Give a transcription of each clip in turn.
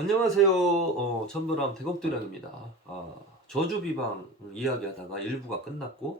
안녕하세요. 천부람 태국도량입니다. 저주비방 이야기하다가 일부가 끝났고,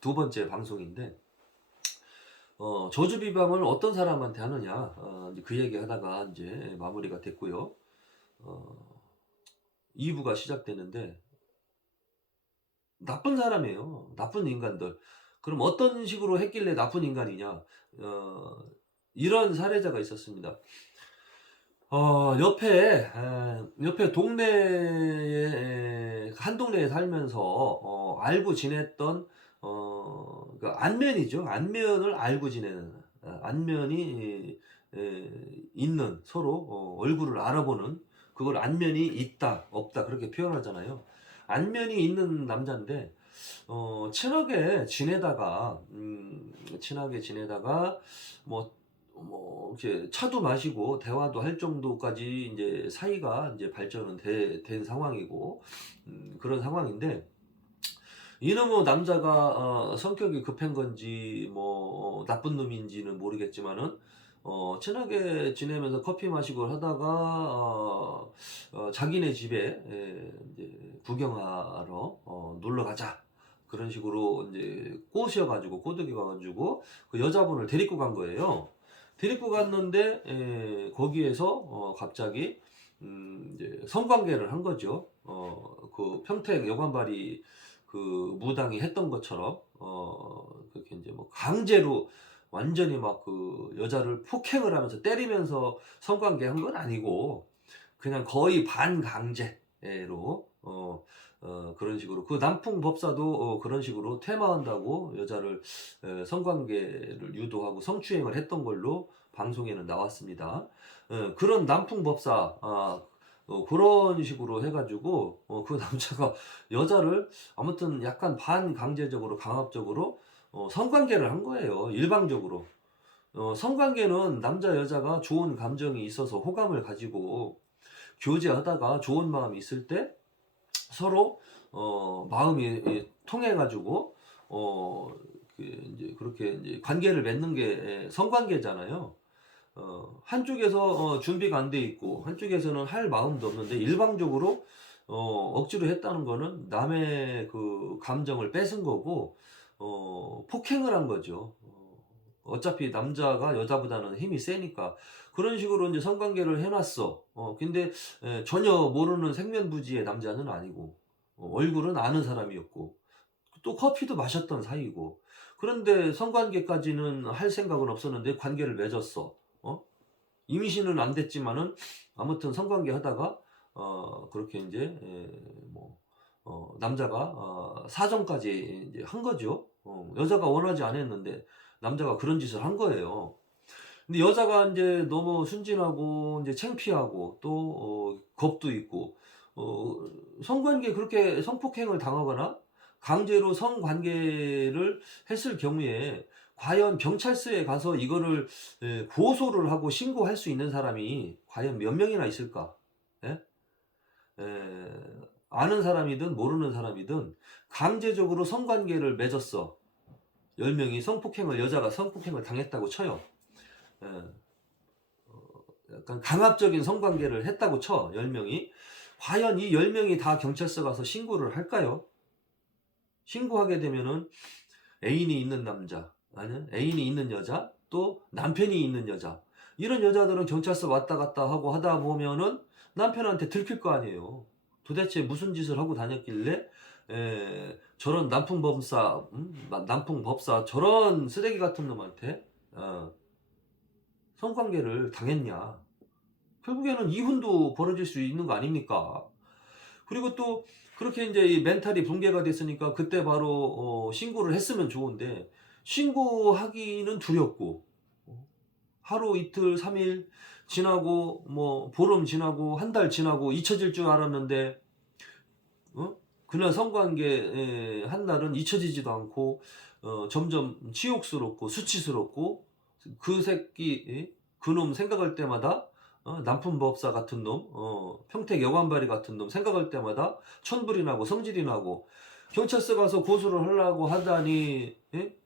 두 번째 방송인데, 저주비방을 어떤 사람한테 하느냐, 이제 그 얘기 하다가 이제 마무리가 됐고요. 2부가 시작되는데, 나쁜 사람이에요. 나쁜 인간들. 그럼 어떤 식으로 했길래 나쁜 인간이냐? 이런 사례자가 있었습니다. 옆에 동네에, 한 동네에 살면서, 알고 지냈던, 그 안면이죠. 안면을 알고 지내는, 안면이, 있는, 서로, 얼굴을 알아보는, 그걸 안면이 있다, 없다, 그렇게 표현하잖아요. 안면이 있는 남자인데, 친하게 지내다가, 뭐, 이렇게 차도 마시고 대화도 할 정도까지 이제 사이가 이제 발전은 된 상황이고, 그런 상황인데, 이놈의 남자가, 성격이 급한 건지, 나쁜 놈인지는 모르겠지만은, 친하게 지내면서 커피 마시고 하다가, 자기네 집에, 이제 구경하러, 놀러 가자. 그런 식으로 이제 꼬드겨 가지고 그 여자분을 데리고 간 거예요. 데리고 갔는데, 거기에서, 갑자기, 이제 성관계를 한 거죠. 그 평택 여관발이 그 무당이 했던 것처럼, 그렇게 이제 뭐 강제로 완전히 막 그 여자를 폭행을 하면서 때리면서 성관계 한 건 아니고, 그냥 거의 반강제로, 그런 식으로, 그 남풍법사도 그런 식으로 퇴마한다고 여자를, 성관계를 유도하고 성추행을 했던 걸로 방송에는 나왔습니다. 그런 남풍법사, 그런 식으로 해가지고, 그 남자가 여자를 아무튼 약간 반강제적으로, 강압적으로, 성관계를 한 거예요. 일방적으로. 성관계는 남자 여자가 좋은 감정이 있어서 호감을 가지고 교제하다가 좋은 마음이 있을 때 서로, 마음이 통해 가지고, 이제 그렇게 이제 관계를 맺는 게 성관계잖아요. 한쪽에서 준비가 안 돼 있고 한쪽에서는 할 마음도 없는데 일방적으로, 억지로 했다는 거는 남의 그 감정을 뺏은 거고, 폭행을 한 거죠. 어차피 남자가 여자보다는 힘이 세니까 그런 식으로 이제 성관계를 해놨어. 근데 전혀 모르는 생면부지의 남자는 아니고, 얼굴은 아는 사람이었고, 또 커피도 마셨던 사이고, 그런데 성관계까지는 할 생각은 없었는데 관계를 맺었어. 임신은 안 됐지만은 아무튼 성관계 하다가, 그렇게 이제, 남자가, 사정까지 이제 한 거죠. 여자가 원하지 않았는데 남자가 그런 짓을 한 거예요. 근데 여자가 이제 너무 순진하고 이제 창피하고 또, 겁도 있고, 어, 성관계 그렇게 성폭행을 당하거나 강제로 성관계를 했을 경우에 과연 경찰서에 가서 이거를, 고소를 하고 신고할 수 있는 사람이 과연 몇 명이나 있을까? 예? 에, 아는 사람이든 모르는 사람이든 강제적으로 성관계를 맺었어. 10명이 여자가 성폭행을 당했다고 쳐요. 에, 약간 강압적인 성관계를 했다고 쳐, 10명이. 과연 이 10명이 다 경찰서 가서 신고를 할까요? 신고하게 되면은 애인이 있는 남자, 아니면 애인이 있는 여자, 또 남편이 있는 여자. 이런 여자들은 경찰서 왔다 갔다 하고 하다 보면은 남편한테 들킬 거 아니에요. 도대체 무슨 짓을 하고 다녔길래, 저런 남풍법사, 저런 쓰레기 같은 놈한테, 성관계를 당했냐. 결국에는 이혼도 벌어질 수 있는 거 아닙니까? 그리고 또 그렇게 이제 이 멘탈이 붕괴가 됐으니까 그때 바로, 신고를 했으면 좋은데 신고하기는 두렵고, 하루 이틀 3일 지나고 뭐 보름 지나고 한 달 지나고 잊혀질 줄 알았는데, 그날 성관계 한 날은 잊혀지지도 않고, 점점 치욕스럽고 수치스럽고, 그 새끼, 그놈 생각할 때마다, 남품법사 같은 놈, 평택 여관발이 같은 놈 생각할 때마다 천불이 나고 성질이 나고, 경찰서 가서 고소를 하려고 하다니, 예?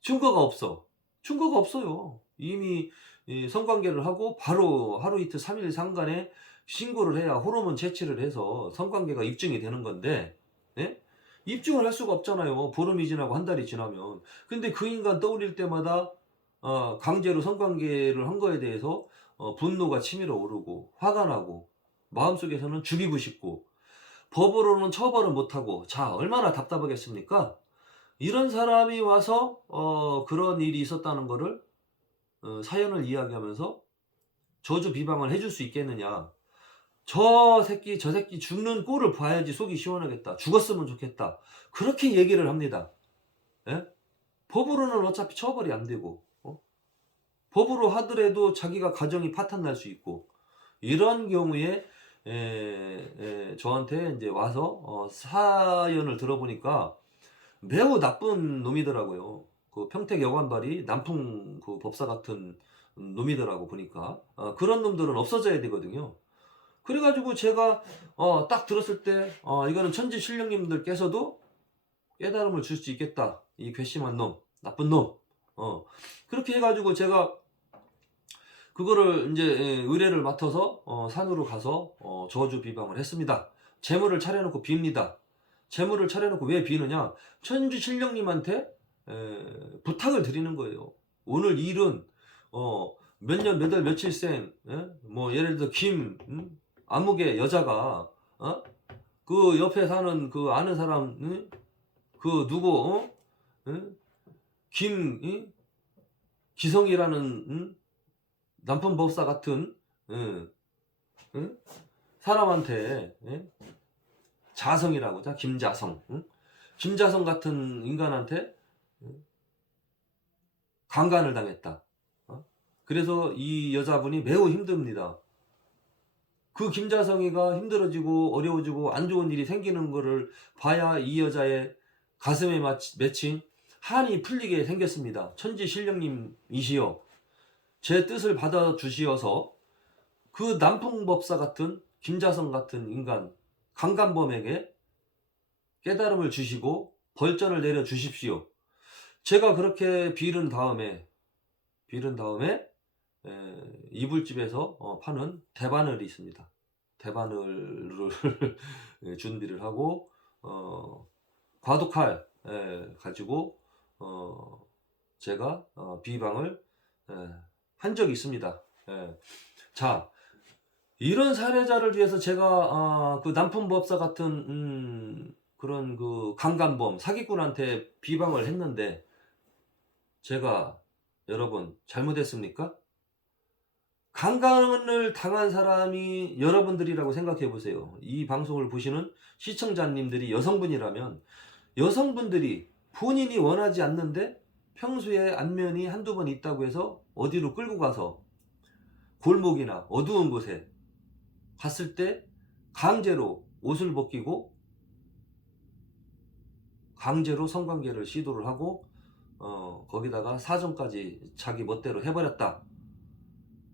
증거가 없어. 증거가 없어요. 이미 이 성관계를 하고 바로 하루 이틀 3일 상간에 신고를 해야 호르몬 채취를 해서 성관계가 입증이 되는 건데, 예? 입증을 할 수가 없잖아요. 보름이 지나고 한 달이 지나면. 근데 그 인간 떠올릴 때마다 강제로 성관계를 한 거에 대해서 분노가 치밀어 오르고 화가 나고 마음속에서는 죽이고 싶고 법으로는 처벌을 못하고, 자 얼마나 답답하겠습니까? 이런 사람이 와서 그런 일이 있었다는 거를 사연을 이야기하면서 저주 비방을 해줄 수 있겠느냐. 저 새끼 죽는 꼴을 봐야지 속이 시원하겠다. 죽었으면 좋겠다. 그렇게 얘기를 합니다. 예? 법으로는 어차피 처벌이 안 되고, 법으로 하더라도 자기가 가정이 파탄날 수 있고, 이런 경우에 저한테 이제 와서 사연을 들어보니까 매우 나쁜 놈이더라고요. 그 평택 여관발이 남풍 그 법사 같은 놈이더라고 보니까. 그런 놈들은 없어져야 되거든요. 그래가지고 제가 딱 들었을 때 이거는 천지신령님들께서도 깨달음을 줄 수 있겠다. 이 괘씸한 놈, 나쁜 놈. 그렇게 해가지고 제가 그거를 이제 의뢰를 맡아서 산으로 가서 저주 비방을 했습니다. 재물을 차려놓고 빕니다. 재물을 차려놓고 왜 비느냐? 천주신령님한테 부탁을 드리는 거예요. 오늘 일은 몇 년, 몇 월, 며칠생, 뭐 예를 들어 아무개 여자가 그 옆에 사는 그 아는 사람, 그 누구, 기성이라는 남편법사 같은 사람한테, 자성이라고 하자. 김자성. 김자성 같은 인간한테 강간을 당했다. 그래서 이 여자분이 매우 힘듭니다. 그 김자성이가 힘들어지고 어려워지고 안 좋은 일이 생기는 거를 봐야 이 여자의 가슴에 맺힌 한이 풀리게 생겼습니다. 천지신령님이시여, 제 뜻을 받아주시어서 그 남풍법사 같은 김자성 같은 인간 강간범에게 깨달음을 주시고 벌전을 내려 주십시오. 제가 그렇게 빌은 다음에 이불집에서 파는 대바늘이 있습니다. 대바늘을 준비를 하고 과도칼 가지고 제가 비방을 한 적이 있습니다. 자, 이런 사례자를 위해서 제가 그 남편법사 같은 그런 그 강간범 사기꾼한테 비방을 했는데 제가 여러분 잘못했습니까? 강간을 당한 사람이 여러분들이라고 생각해 보세요. 이 방송을 보시는 시청자님들이 여성분이라면 여성분들이 본인이 원하지 않는데 평소에 안면이 한두 번 있다고 해서 어디로 끌고 가서 골목이나 어두운 곳에 갔을 때 강제로 옷을 벗기고 강제로 성관계를 시도를 하고 거기다가 사정까지 자기 멋대로 해버렸다.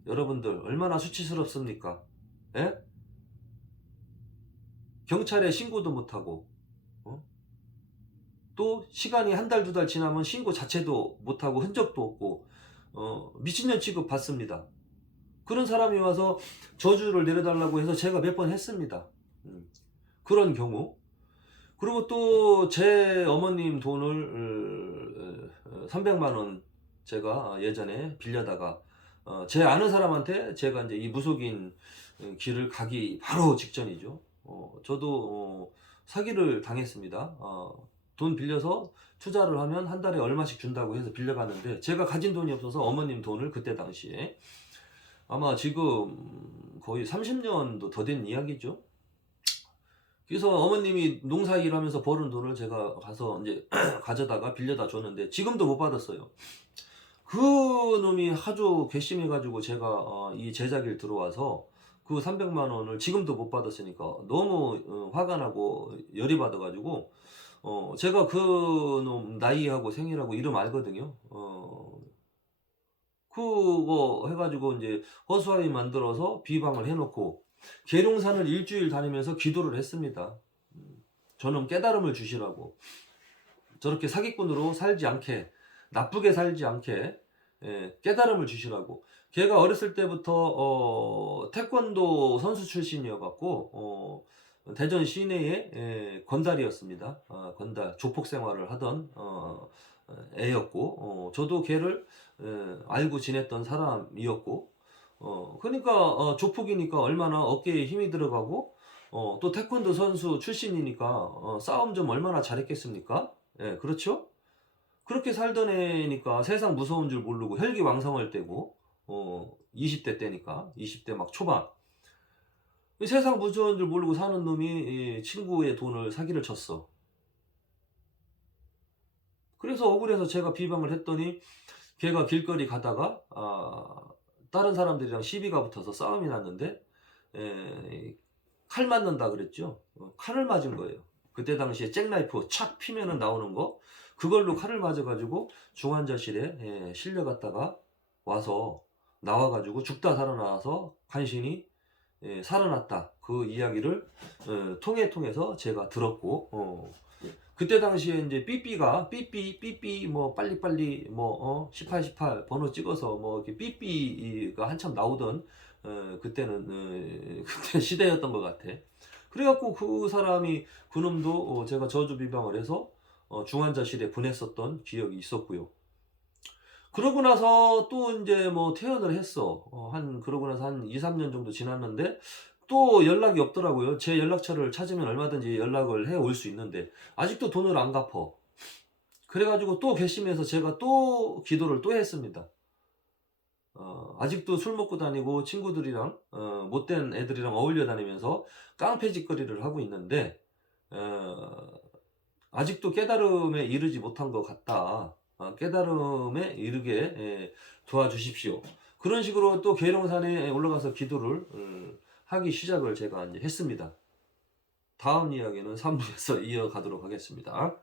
여러분들 얼마나 수치스럽습니까? 예? 경찰에 신고도 못하고 또 시간이 한 달, 두 달 지나면 신고 자체도 못하고 흔적도 없고 미친년 취급 받습니다. 그런 사람이 와서 저주를 내려달라고 해서 제가 몇 번 했습니다. 그런 경우. 그리고 또 제 어머님 돈을 300만 원 제가 예전에 빌려다가 제 아는 사람한테 제가 이제 이 무속인 길을 가기 바로 직전이죠. 저도 사기를 당했습니다. 돈 빌려서 투자를 하면 한 달에 얼마씩 준다고 해서 빌려갔는데 제가 가진 돈이 없어서 어머님 돈을 그때 당시에 아마 지금 거의 30년도 더 된 이야기죠. 그래서 어머님이 농사 일하면서 버는 돈을 제가 가서 이제 가져다가 빌려다 줬는데 지금도 못 받았어요. 그 놈이 아주 괘씸해가지고 제가 이 제자기를 들어와서 그 300만 원을 지금도 못 받았으니까 너무 화가 나고 열이 받아가지고 제가 그 놈 나이하고 생일하고 이름 알거든요. 그거 해가지고 이제 허수아비 만들어서 비방을 해놓고 계룡산을 일주일 다니면서 기도를 했습니다. 저는 깨달음을 주시라고, 저렇게 사기꾼으로 살지 않게, 나쁘게 살지 않게 깨달음을 주시라고. 걔가 어렸을 때부터 태권도 선수 출신이어 갖고 대전 시내의 건달이었습니다. 건달 조폭 생활을 하던 애였고 저도 걔를 알고 지냈던 사람이었고 그러니까 조폭이니까 얼마나 어깨에 힘이 들어가고 또 태권도 선수 출신이니까 싸움 좀 얼마나 잘했겠습니까? 예, 그렇죠? 그렇게 살던 애니까 세상 무서운 줄 모르고 혈기왕성할 때고 20대 때니까 20대 막 초반 이 세상 무서운 줄 모르고 사는 놈이 이 친구의 돈을 사기를 쳤어. 그래서 억울해서 제가 비방을 했더니 걔가 길거리 가다가 다른 사람들이랑 시비가 붙어서 싸움이 났는데 칼 맞는다 그랬죠. 칼을 맞은 거예요. 그때 당시에 잭나이프 착 피면은 나오는 거 그걸로 칼을 맞아가지고 중환자실에 실려갔다가 와서 나와가지고 죽다 살아나와서 간신히 살아났다. 그 이야기를 통해서 제가 들었고 그때 당시에 이제 삐삐 뭐 빨리빨리 뭐 18 번호 찍어서 뭐 이렇게 삐삐가 한참 나오던 그때는 그때 시대였던 것 같아. 그래갖고 그 사람이 그놈도 제가 저주 비방을 해서 중환자실에 보냈었던 기억이 있었고요. 그러고 나서 또 이제 뭐 퇴원을 했어. 그러고 나서 한 2, 3년 정도 지났는데 또 연락이 없더라고요. 제 연락처를 찾으면 얼마든지 연락을 해 올 수 있는데 아직도 돈을 안 갚어. 그래가지고 또 괘씸해서 제가 또 기도를 또 했습니다. 아직도 술 먹고 다니고 친구들이랑 못된 애들이랑 어울려 다니면서 깡패짓거리를 하고 있는데 아직도 깨달음에 이르지 못한 것 같다. 깨달음에 이르게 도와주십시오. 그런 식으로 또 계룡산에 올라가서 기도를 하기 시작을 제가 이제 했습니다. 다음 이야기는 3부에서 이어가도록 하겠습니다.